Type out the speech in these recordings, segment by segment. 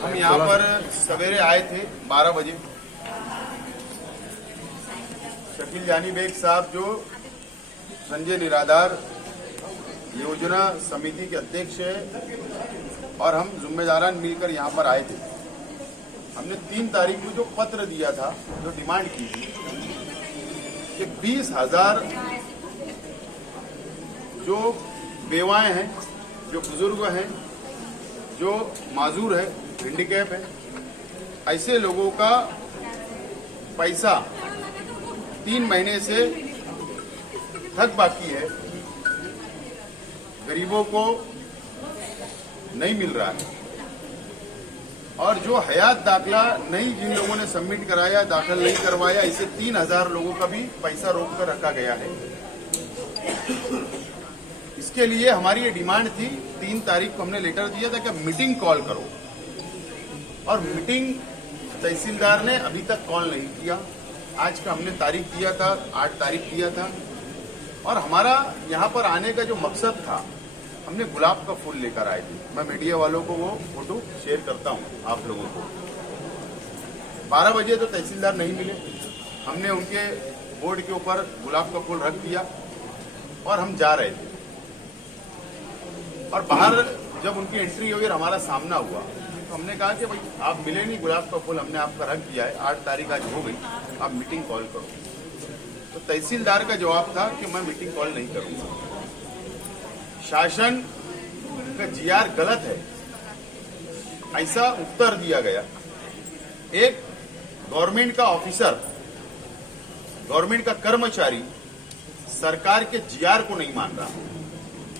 हम यहाँ पर सवेरे आए थे 12 बजे। शकील जानी बेग साहब जो संजय निराधार योजना समिति के अध्यक्ष है और हम जिम्मेदारान मिलकर यहाँ पर आए थे। हमने 3 तारीख को जो पत्र दिया था, जो डिमांड की थी कि 20,000 जो बेवाएं हैं, जो बुजुर्ग हैं, जो माजूर है, हैंडीकैप है, ऐसे लोगों का पैसा 3 महीने से थक बाकी है, गरीबों को नहीं मिल रहा है। और जो हयात दाखला नहीं जिन लोगों ने सबमिट कराया, दाखिल नहीं करवाया, इसे 3,000 लोगों का भी पैसा रोक कर रखा गया है। इसके लिए हमारी ये डिमांड थी। 3 तारीख को हमने लेटर दिया था कि मीटिंग कॉल करो, और मीटिंग तहसीलदार ने अभी तक कॉल नहीं किया। आज का हमने तारीख दिया था, 8 तारीख दिया था। और हमारा यहाँ पर आने का जो मकसद था, हमने गुलाब का फूल लेकर आए थे। मैं मीडिया वालों को वो फोटो शेयर करता हूँ आप लोगों को। 12 बजे तो तहसीलदार नहीं मिले, हमने उनके बोर्ड के ऊपर गुलाब का फूल रख दिया और हम जा रहे थे। और बाहर जब उनकी एंट्री हुई और हमारा सामना हुआ तो हमने कहा कि भाई आप मिले नहीं, गुलाब का फूल हमने आपका रख दिया है, 8 तारीख आज हो गई, आप मीटिंग कॉल करो। तो तहसीलदार का जवाब था कि मैं मीटिंग कॉल नहीं करूंगा, शासन का जीआर गलत है, ऐसा उत्तर दिया गया। एक गवर्नमेंट का ऑफिसर, गवर्नमेंट का कर्मचारी सरकार के जीआर को नहीं मान रहा,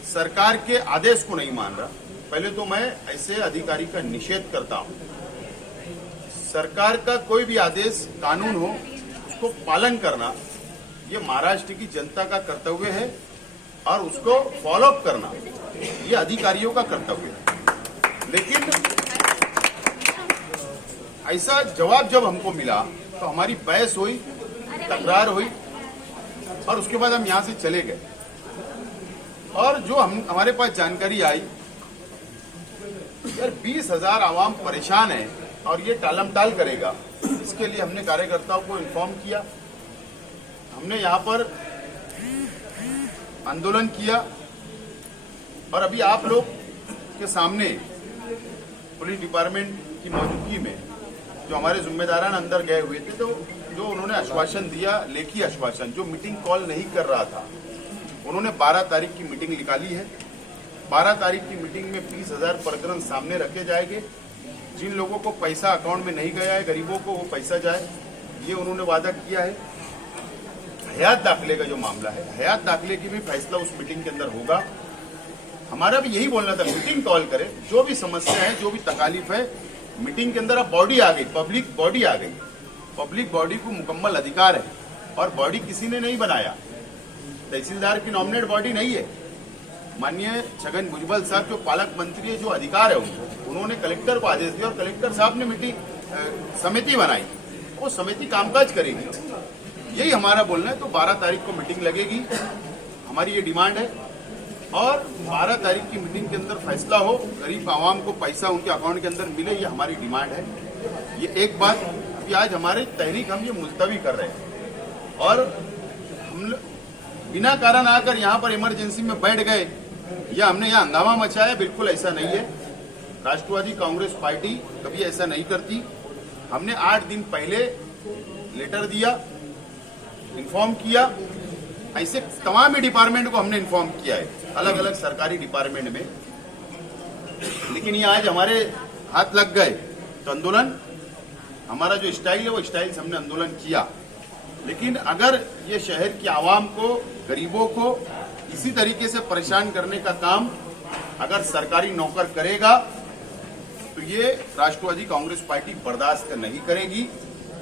सरकार के आदेश को नहीं मान रहा। पहले तो मैं ऐसे अधिकारी का निषेध करता हूं। सरकार का कोई भी आदेश, कानून हो, उसको पालन करना ये महाराष्ट्र की जनता का कर्तव्य है और उसको फॉलोअप करना ये अधिकारियों का कर्तव्य है। लेकिन ऐसा जवाब जब हमको मिला तो हमारी बहस हुई, तकरार हुई और उसके बाद हम यहां से चले गए। और जो हमारे पास जानकारी आई, यार 20,000 आवाम परेशान है और ये टालमटाल करेगा, इसके लिए हमने कार्यकर्ताओं को इन्फॉर्म किया। हमने यहाँ पर आंदोलन किया और अभी आप लोग के सामने पुलिस डिपार्टमेंट की मौजूदगी में जो हमारे जिम्मेदारान अंदर गए हुए थे, तो जो उन्होंने आश्वासन दिया, लेखी आश्वासन, जो मीटिंग कॉल नहीं कर रहा था, उन्होंने 12 तारीख की मीटिंग निकाली है। 12 तारीख की मीटिंग में 20,000 प्रकरण सामने रखे जाएंगे। जिन लोगों को पैसा अकाउंट में नहीं गया है, गरीबों को वो पैसा जाए, ये उन्होंने वादा किया है। हयात दाखिले का जो मामला है, हयात दाखिले की भी फैसला उस मीटिंग के अंदर होगा। हमारा भी यही बोलना था, मीटिंग कॉल करें, जो भी समस्या है, जो भी तकालीफ है, मीटिंग के अंदर अब बॉडी आ गई, पब्लिक बॉडी आ गई। पब्लिक बॉडी को मुकम्मल अधिकार है और बॉडी किसी ने नहीं बनाया, तहसीलदार की नॉमिनेट बॉडी नहीं है। माननीय छगन भुजबल साहब जो पालक मंत्री है, जो अधिकार है उनको, उन्होंने कलेक्टर को आदेश दिया और कलेक्टर साहब ने मीटिंग समिति बनाई, वो समिति कामकाज करेगी। यही हमारा बोलना है। तो 12 तारीख को मीटिंग लगेगी, हमारी ये डिमांड है। और 12 तारीख की मीटिंग के अंदर फैसला हो, गरीब आवाम को पैसा उनके अकाउंट के अंदर मिले, ये हमारी डिमांड है। ये एक बात कि आज हमारी तहरीक हम ये मुलतवी कर रहे हैं और हम बिना कारण आकर यहाँ पर इमरजेंसी में बैठ गए या हमने यहाँ हंगामा मचाया, बिल्कुल ऐसा नहीं है। राष्ट्रवादी कांग्रेस पार्टी कभी ऐसा नहीं करती। हमने 8 दिन पहले लेटर दिया, इन्फॉर्म किया, ऐसे तमाम ही डिपार्टमेंट को हमने इन्फॉर्म किया है, अलग अलग सरकारी डिपार्टमेंट में। लेकिन ये आज हमारे हाथ लग गए तो आंदोलन, हमारा जो स्टाइल है वो स्टाइल से हमने आंदोलन किया। लेकिन अगर ये शहर की आवाम को, गरीबों को इसी तरीके से परेशान करने का काम अगर सरकारी नौकर करेगा तो ये राष्ट्रवादी कांग्रेस पार्टी बर्दाश्त नहीं करेगी।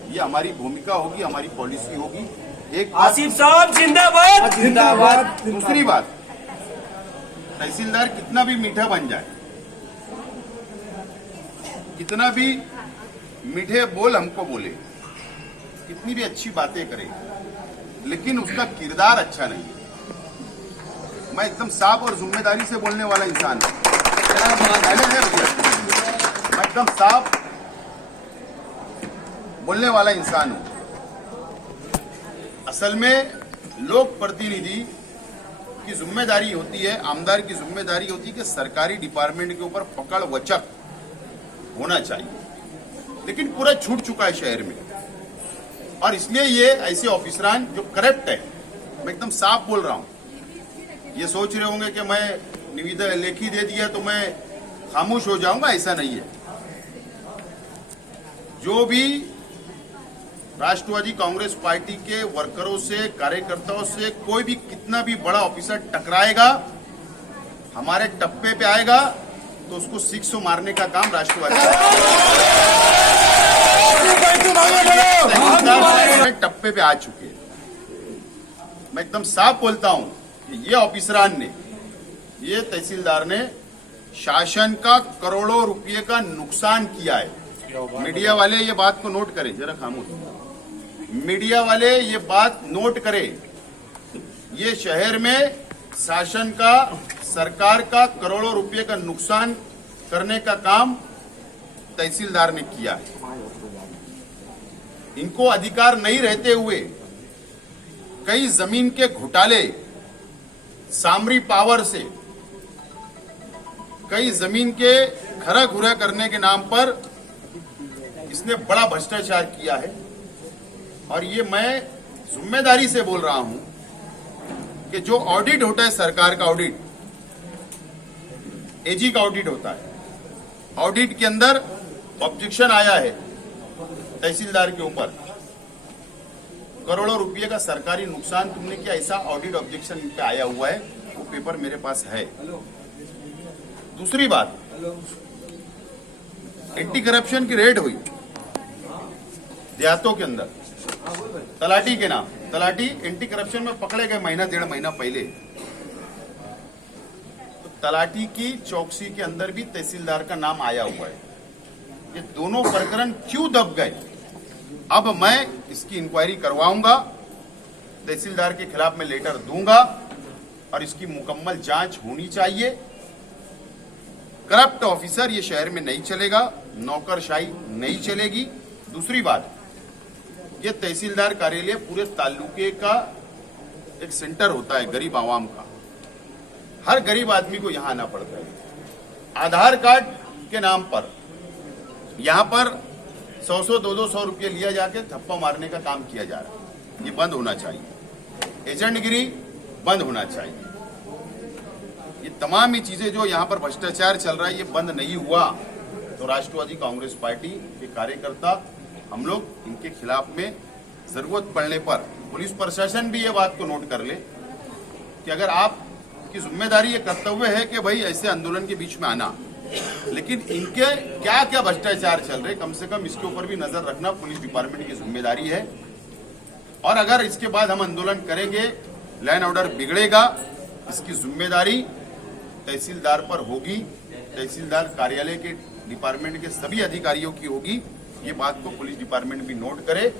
ये हमारी भूमिका होगी, हमारी पॉलिसी होगी। एक आसिफ साहब जिंदाबाद जिंदाबाद। दूसरी बात, तहसीलदार कितना भी मीठा बन जाए, कितना भी मीठे बोल हमको बोले, कितनी भी अच्छी बातें करे, लेकिन उसका किरदार अच्छा नहीं है। मैं एकदम साफ और जिम्मेदारी से बोलने वाला इंसान हूं। मैं एकदम साफ बोलने वाला इंसान हूं। असल में लोक प्रतिनिधि की जिम्मेदारी होती है, आमदार की जिम्मेदारी होती है कि सरकारी डिपार्टमेंट के ऊपर पकड़ वचक होना चाहिए, लेकिन पूरा छूट चुका है शहर में। और इसलिए ये ऐसे ऑफिसरान जो करप्ट है, मैं एकदम साफ बोल रहा हूं, ये सोच रहे होंगे कि मैं निवेदन लेखी दे दिया तो मैं खामोश हो जाऊंगा, ऐसा नहीं है। जो भी राष्ट्रवादी कांग्रेस पार्टी के वर्करों से, कार्यकर्ताओं से कोई भी कितना भी बड़ा ऑफिसर टकराएगा, हमारे टप्पे पे आएगा तो उसको 600 मारने का काम राष्ट्रवादी टप्पे पे आ चुके हैं। मैं एकदम साफ बोलता हूं कि ये ऑफिसरान ने, ये तहसीलदार ने शासन का करोड़ों रुपए का नुकसान किया है। मीडिया वाले ये बात को नोट करें, जरा खामोश, मीडिया वाले ये बात नोट करें। ये शहर में शासन का, सरकार का करोड़ों रुपए का नुकसान करने का काम तहसीलदार ने किया है। इनको अधिकार नहीं रहते हुए कई जमीन के घोटाले, सामरी पावर से कई जमीन के खरा खुरा करने के नाम पर इसने बड़ा भ्रष्टाचार किया है। और ये मैं जिम्मेदारी से बोल रहा हूं कि जो ऑडिट होता है, सरकार का ऑडिट, एजी का ऑडिट होता है, ऑडिट के अंदर ऑब्जेक्शन आया है तहसीलदार के ऊपर, करोड़ों रुपए का सरकारी नुकसान तुमने किया, ऐसा ऑडिट ऑब्जेक्शन पे आया हुआ है। वो पेपर मेरे पास है। दूसरी बात, एंटी करप्शन की रेड हुई देहातों के अंदर, तलाटी के नाम, तलाटी एंटी करप्शन में पकड़े गए महीना 1.5 महीना पहले। तो तलाटी की चौकसी के अंदर भी तहसीलदार का नाम आया हुआ है। ये दोनों प्रकरण क्यों दब गए? अब मैं इसकी इंक्वायरी करवाऊंगा, तहसीलदार के खिलाफ मैं लेटर दूंगा और इसकी मुकम्मल जांच होनी चाहिए। करप्ट ऑफिसर ये शहर में नहीं चलेगा, नौकरशाही नहीं चलेगी। दूसरी बात, ये तहसीलदार कार्यालय पूरे तालुके का एक सेंटर होता है गरीब आवाम का। हर गरीब आदमी को यहां आना पड़ता है। आधार कार्ड के नाम पर यहां पर 100 200 रुपये लिया जाके थप्पा मारने का काम किया जा रहा है। ये बंद होना चाहिए। एजेंटगिरी बंद होना चाहिए। ये तमाम ही चीजें जो यहां पर भ्रष्टाचार चल रहा है, ये बंद नहीं हुआ तो राष्ट्रवादी कांग्रेस पार्टी के कार्यकर्ता, हम लोग इनके खिलाफ में जरूरत पड़ने पर, पुलिस प्रशासन भी ये बात को नोट कर ले कि अगर आपकी जिम्मेदारी, ये कर्तव्य है कि भाई ऐसे आंदोलन के बीच में आना, लेकिन इनके क्या क्या भ्रष्टाचार चल रहे, कम से कम इसके ऊपर भी नजर रखना पुलिस डिपार्टमेंट की जिम्मेदारी है। और अगर इसके बाद हम आंदोलन करेंगे, लैंड ऑर्डर बिगड़ेगा, इसकी जिम्मेदारी तहसीलदार पर होगी, तहसीलदार कार्यालय के डिपार्टमेंट के सभी अधिकारियों की होगी। ये बात को पुलिस डिपार्टमेंट भी नोट करे।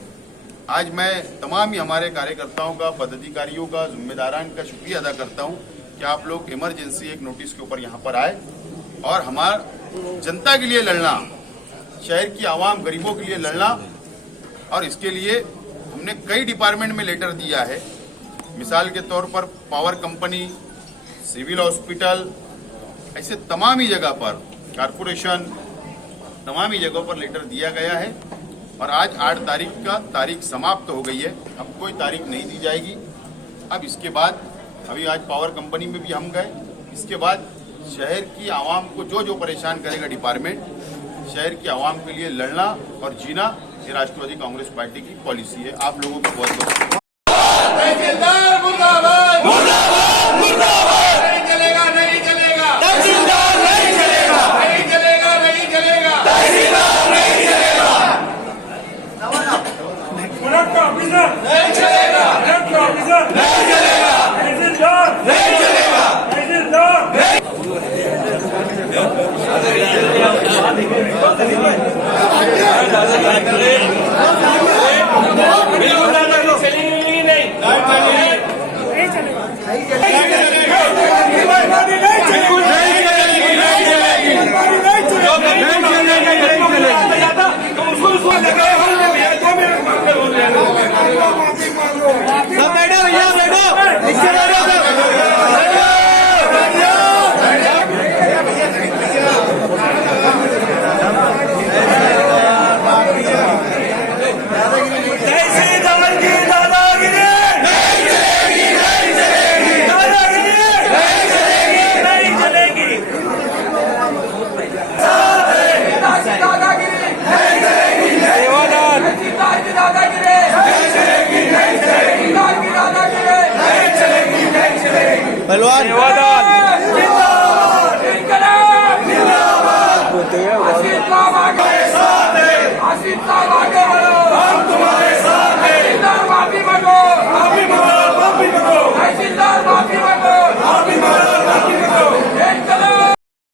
आज मैं तमाम ही हमारे कार्यकर्ताओं का, पदाधिकारियों का, जिम्मेदारान का शुक्रिया अदा करता हूं कि आप लोग इमरजेंसी एक नोटिस के ऊपर यहां पर आए और हमार जनता के लिए लड़ना, शहर की आवाम गरीबों के लिए लड़ना। और इसके लिए हमने कई डिपार्टमेंट में लेटर दिया है। मिसाल के तौर पर पावर कंपनी, सिविल हॉस्पिटल, ऐसे तमाम ही जगह पर, कारपोरेशन, तमाम ही जगहों पर लेटर दिया गया है। और आज 8 तारीख का तारीख समाप्त हो गई है, अब कोई तारीख नहीं दी जाएगी। अब इसके बाद, अभी आज पावर कंपनी में भी हम गए, इसके बाद शहर की आवाम को जो जो परेशान करेगा डिपार्टमेंट, शहर की आवाम के लिए लड़ना और जीना, ये राष्ट्रवादी कांग्रेस पार्टी की पॉलिसी है। आप लोगों का बहुत बहुत धन्यवाद। तहसीलदार मुर्दाबाद, मुर्दाबाद, मुर्दाबाद। नहीं चलेगा, नहीं चलेगा, तहसीलदार नहीं चलेगा, नहीं चलेगा, नहीं चलेगा, तहसीलदार नहीं चलेगा, कलेक्टर ऑफिसर नहीं चलेगा, कलेक्टर ऑफिसर नहीं चलेगा, तहसीलदार नहीं चलेगा, तहसीलदार बिल्कुल जिंदाबाद